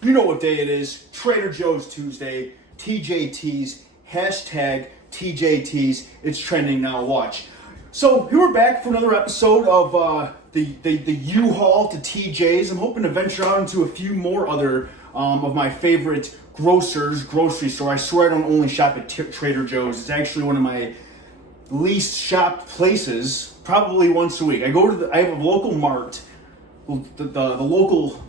You know what day it is. Trader Joe's Tuesday. TJTs. Hashtag TJTs. It's trending now. Watch. So here we're back for another episode of the U-Haul to TJ's. I'm hoping to venture out into a few more other of my favorite grocery store. I swear I don't only shop at Trader Joe's. It's actually one of my least shopped places. Probably once a week. I have a local mart. The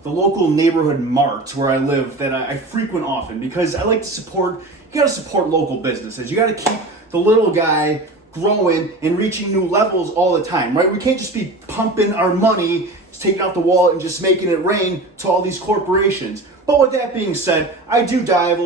local neighborhood mart where I live that I frequent often because I like to support. You got to support local businesses. You got to keep the little guy growing and reaching new levels all the time, right? We can't just be pumping our money, just taking out the wallet and just making it rain to all these corporations. But with that being said, I do dive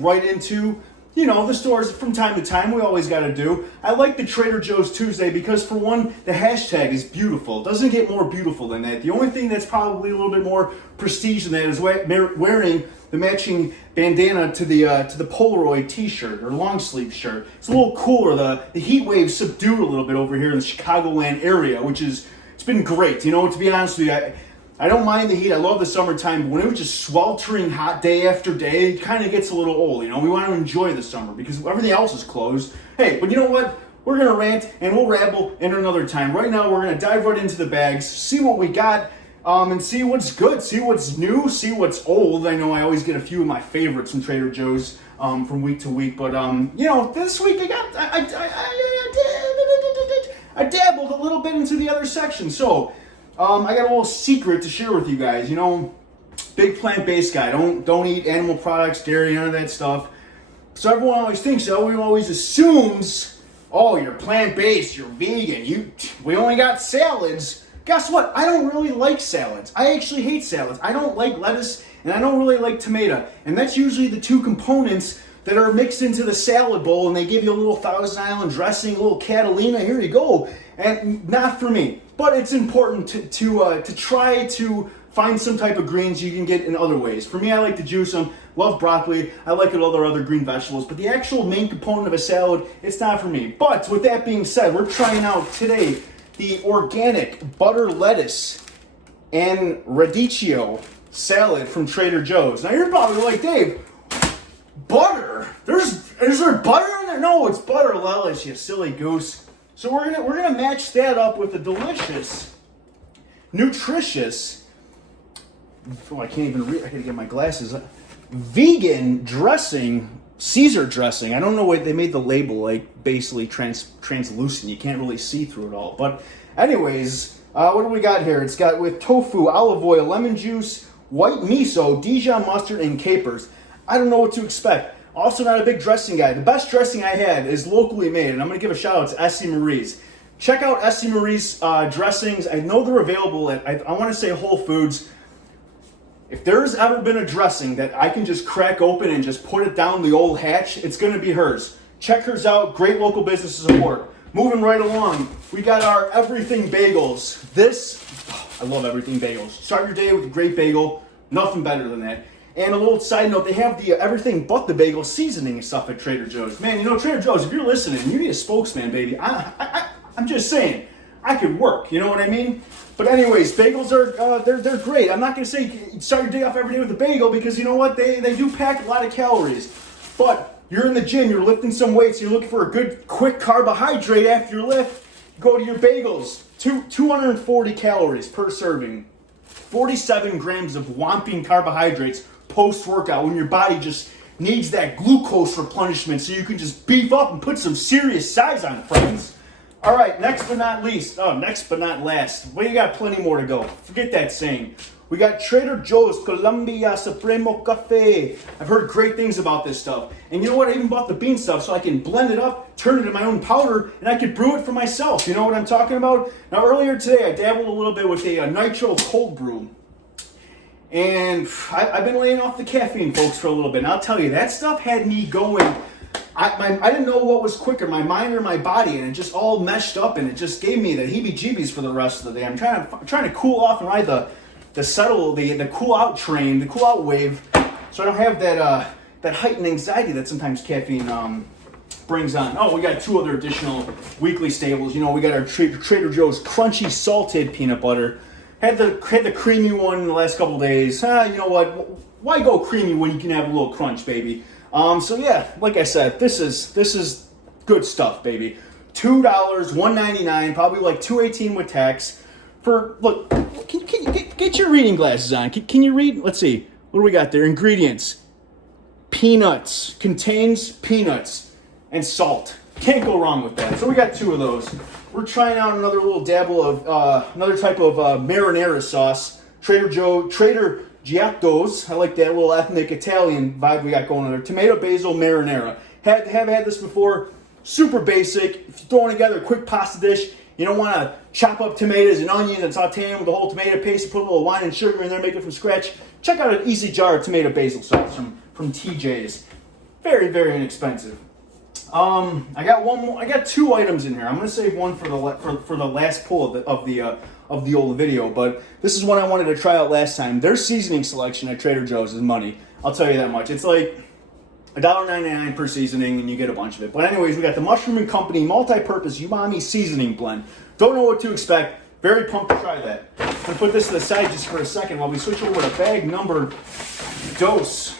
right into, the stores from time to time. We always got to do. I like the Trader Joe's Tuesday because, for one, the hashtag is beautiful. It doesn't get more beautiful than that. The only thing that's probably a little bit more prestige than that is wearing the matching bandana to the Polaroid T-shirt or long sleeve shirt. It's a little cooler. The heat wave subdued a little bit over here in the Chicagoland area, it's been great. To be honest with you, I don't mind the heat. I love the summertime, but when it was just sweltering hot day after day, it kind of gets a little old. We want to enjoy the summer because everything else is closed. Hey, but you know what? We're going to rant and we'll rabble in another time. Right now, we're going to dive right into the bags, see what we got, and see what's good, see what's new, see what's old. I know I always get a few of my favorites from Trader Joe's from week to week, but this week I dabbled a little bit into the other section. So I got a little secret to share with you guys. Big plant-based guy. Don't eat animal products, dairy, none of that stuff. So everyone always thinks, everyone always assumes, you're plant-based, you're vegan, we only got salads. Guess what? I don't really like salads. I actually hate salads. I don't like lettuce, and I don't really like tomato. And that's usually the two components that are mixed into the salad bowl, and they give you a little Thousand Island dressing, a little Catalina, here you go. And not for me. But it's important to try to find some type of greens you can get in other ways. For me, I like to juice them. Love broccoli. I like other green vegetables. But the actual main component of a salad, it's not for me. But with that being said, we're trying out today the organic butter lettuce and radicchio salad from Trader Joe's. Now you're probably like, Dave, butter? Is there butter in there? No, it's butter lettuce, you silly goose. So we're gonna match that up with a delicious, nutritious. I can't even read. I gotta get my glasses. Vegan dressing, Caesar dressing. I don't know what they made the label basically translucent. You can't really see through it all. But anyways, what do we got here? It's got with tofu, olive oil, lemon juice, white miso, Dijon mustard, and capers. I don't know what to expect. Also not a big dressing guy. The best dressing I had is locally made, and I'm going to give a shout out to Essie Marie's. Check out Essie Marie's dressings. I know they're available at, I want to say Whole Foods. If there's ever been a dressing that I can just crack open and just put it down the old hatch, it's going to be hers. Check hers out. Great local business to support. Moving right along, we got our Everything Bagels. I love Everything Bagels. Start your day with a great bagel. Nothing better than that. And a little side note, they have the everything but the bagel seasoning and stuff at Trader Joe's. Man, Trader Joe's, if you're listening, you need a spokesman, baby. I'm just saying, I could work, you know what I mean? But anyways, bagels are, they're great. I'm not going to say start your day off every day with a bagel because you know what? They do pack a lot of calories. But you're in the gym, you're lifting some weights, you're looking for a good, quick carbohydrate after your lift, go to your bagels. 240 calories per serving. 47 grams of whopping carbohydrates post-workout when your body just needs that glucose replenishment so you can just beef up and put some serious size on, friends. All right, next but not last. Well, you got plenty more to go. Forget that saying. We got Trader Joe's Colombia Supremo Cafe. I've heard great things about this stuff. And you know what? I even bought the bean stuff so I can blend it up, turn it into my own powder, and I could brew it for myself. You know what I'm talking about? Now, earlier today, I dabbled a little bit with a nitro cold brew. And I've been laying off the caffeine, folks, for a little bit. And I'll tell you, that stuff had me going. I didn't know what was quicker, my mind or my body, and it just all meshed up, and it just gave me the heebie-jeebies for the rest of the day. I'm trying to cool off and ride the cool out train, the cool out wave, so I don't have that heightened anxiety that sometimes caffeine brings on. Oh, we got two other additional weekly staples. We got our Trader Joe's crunchy salted peanut butter. Had the creamy one in the last couple days. You know what? Why go creamy when you can have a little crunch, baby? So yeah, like I said, this is good stuff, baby. $2, $1.99, probably like $2.18 with tax. Look, can you get your reading glasses on? Can you read? Let's see. What do we got there? Ingredients. Peanuts. Contains peanuts and salt. Can't go wrong with that. So we got 2 of those. We're trying out another little dabble of another type of marinara sauce. Trader Giotto's. I like that little ethnic Italian vibe we got going on there. Tomato basil marinara. Have had this before. Super basic. If you're throwing together a quick pasta dish, you don't want to chop up tomatoes and onions and saute them with the whole tomato paste. Put a little wine and sugar in there, make it from scratch. Check out an easy jar of tomato basil sauce from TJ's. Very, very inexpensive. I got one more. I got 2 items in here. I'm gonna save one for the last pull of the old video. But this is one I wanted to try out last time. Their seasoning selection at Trader Joe's is money. I'll tell you that much. It's like $1.99 per seasoning, and you get a bunch of it. But anyways, we got the Mushroom and Company multi-purpose umami seasoning blend. Don't know what to expect. Very pumped to try that. I'm gonna put this to the side just for a second while we switch over to bag number dos.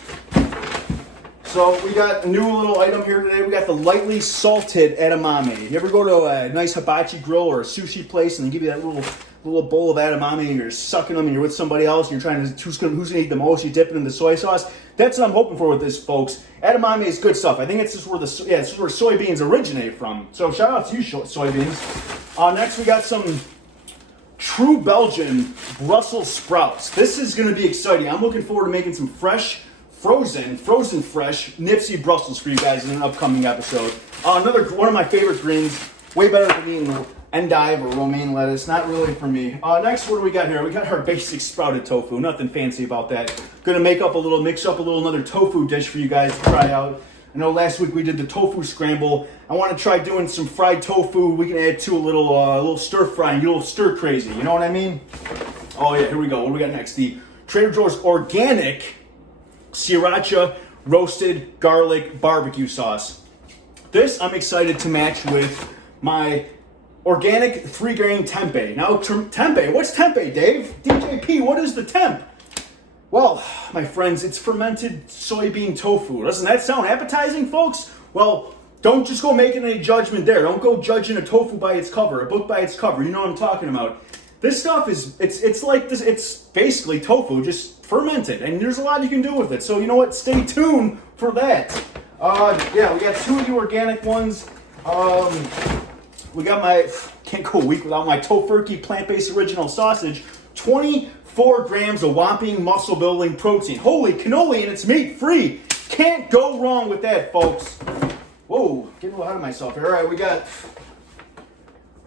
So we got a new little item here today. We got the lightly salted edamame. You ever go to a nice hibachi grill or a sushi place and they give you that little bowl of edamame and you're sucking them and you're with somebody else and you're trying to who's gonna eat the most? You dip it in the soy sauce. That's what I'm hoping for with this, folks. Edamame is good stuff. I think it's just where it's where soybeans originate from. So shout out to you, soybeans. Next we got some true Belgian Brussels sprouts. This is going to be exciting. I'm looking forward to making some frozen fresh Nipsey Brussels for you guys in an upcoming episode. Another one of my favorite greens. Way better than eating endive or romaine lettuce. Not really for me. Next, what do we got here? We got our basic sprouted tofu. Nothing fancy about that. Gonna mix up a little another tofu dish for you guys to try out. I know last week we did the tofu scramble. I want to try doing some fried tofu. We can add to a little stir fry and a little stir crazy. You know what I mean? Oh yeah, here we go. What do we got next? The Trader Joe's organic sriracha roasted garlic barbecue sauce. This I'm excited to match with my organic 3-grain tempeh. Now, tempeh, what's tempeh, Dave? DJP, what is the temp? Well, my friends, it's fermented soybean tofu. Doesn't that sound appetizing, folks? Well, don't just go making any judgment there. Don't go judging a tofu by its cover, a book by its cover. You know what I'm talking about. This stuff is, it's like this, it's basically tofu, just fermented. And there's a lot you can do with it. So, you know what? Stay tuned for that. Yeah, we got 2 of the organic ones. We got can't go a week without my Tofurkey plant-based original sausage. 24 grams of whopping muscle-building protein. Holy cannoli, and it's meat-free. Can't go wrong with that, folks. Whoa, getting a little ahead of myself here. All right, we got...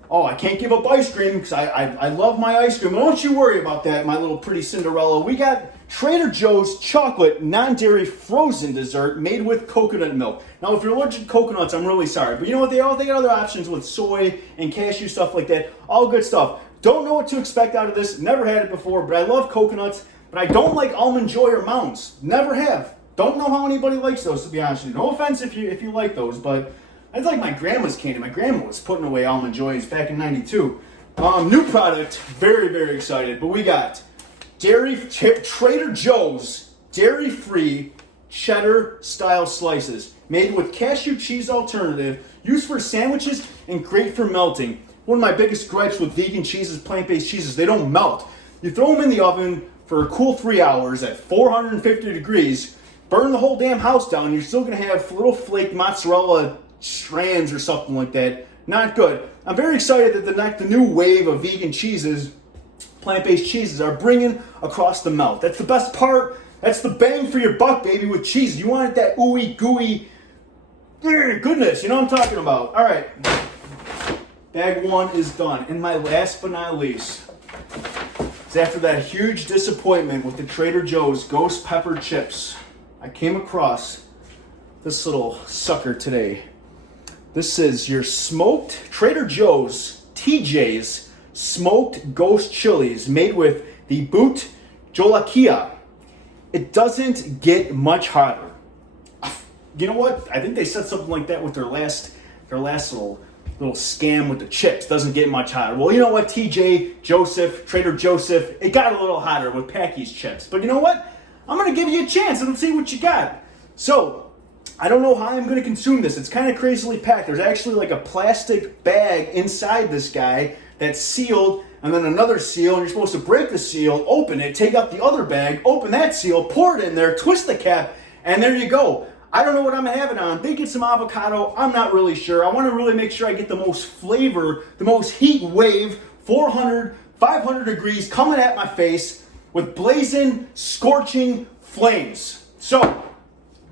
Oh, I can't give up ice cream because I love my ice cream. Don't you worry about that, my little pretty Cinderella. We got Trader Joe's chocolate non-dairy frozen dessert made with coconut milk. Now, if you're allergic to coconuts, I'm really sorry. But you know what? They got other options with soy and cashew, stuff like that. All good stuff. Don't know what to expect out of this. Never had it before, but I love coconuts. But I don't like Almond Joy or Mounds. Never have. Don't know how anybody likes those, to be honest with you. No offense if you like those, but... It's like my grandma's candy. My grandma was putting away Almond Joys back in '92. New product. Very, very excited. But we got Trader Joe's dairy-free cheddar-style slices made with cashew cheese alternative, used for sandwiches and great for melting. One of my biggest gripes with vegan cheeses, plant-based cheeses, they don't melt. You throw them in the oven for a cool 3 hours at 450 degrees, burn the whole damn house down, you're still going to have little flake mozzarella strands or something like that. Not good. I'm very excited that the new wave of vegan cheeses, plant-based cheeses, are bringing across the melt. That's the best part. That's the bang for your buck, baby, with cheese. You want that ooey gooey goodness. You know what I'm talking about. All right. Bag 1 is done. And my last but not least is after that huge disappointment with the Trader Joe's Ghost Pepper Chips, I came across this little sucker today. This is your smoked Trader Joe's, TJ's smoked ghost chilies made with the boot jolakia. It doesn't get much hotter. You know what? I think they said something like that with their last little little scam with the chips. Doesn't get much hotter. Well, you know what, TJ, Joseph, Trader Joseph, it got a little hotter with Packy's chips. But you know what? I'm going to give you a chance and let's see what you got. So, I don't know how I'm going to consume this. It's kind of crazily packed. There's actually like a plastic bag inside this guy that's sealed, and then another seal, and you're supposed to break the seal, open it, take out the other bag, open that seal, pour it in there, twist the cap, and there you go. I don't know what I'm going to have it on. Think it's some avocado. I'm not really sure. I want to really make sure I get the most flavor, the most heat wave, 400, 500 degrees coming at my face with blazing, scorching flames. So,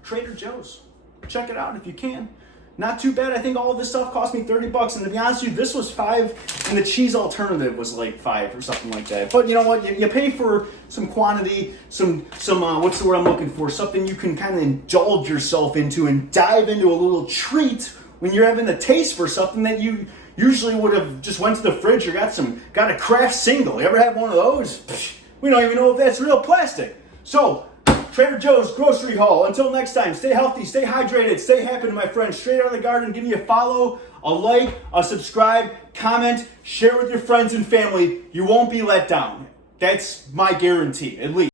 Trader Joe's. Check it out if you can. Not too bad. I think all of this stuff cost me $30. And to be honest with you, this was $5, and the cheese alternative was like $5 or something like that. But you know what? You pay for some quantity, some what's the word I'm looking for? Something you can kind of indulge yourself into and dive into a little treat when you're having a taste for something that you usually would have just went to the fridge or got a craft single. You ever had one of those? Psh, we don't even know if that's real plastic. So, Trader Joe's grocery haul. Until next time, stay healthy, stay hydrated, stay happy, my friends. Straight out of the garden. Give me a follow, a like, a subscribe, comment, share with your friends and family. You won't be let down. That's my guarantee, at least.